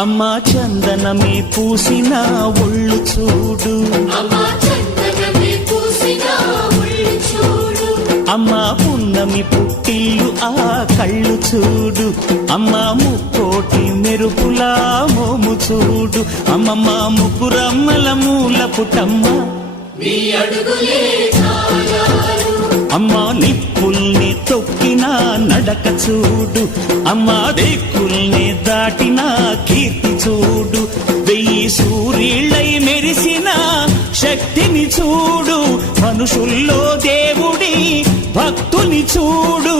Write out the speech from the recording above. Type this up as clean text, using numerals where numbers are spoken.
అమ్మా చందనమే పూసిన ఒళ్ళు చూడు, అమ్మా పున్నమి పుట్టిల్లు ఆ కళ్ళు చూడు, అమ్మా ముక్కోటి మెరుపులా మోము చూడు, అమ్మమ్మ ముగ్గురమ్మల మూల పుటమ్మ అమ్మా నిప్పుల్ని తొక్కిన నడక చూడు, అమ్మా దిక్కుల్ని దాటిన కీర్తి చూడు, 1000 సూర్యుళ్ళై మెరిసిన శక్తిని చూడు, మనుషుల్లో దేవుడి భక్తుని చూడు.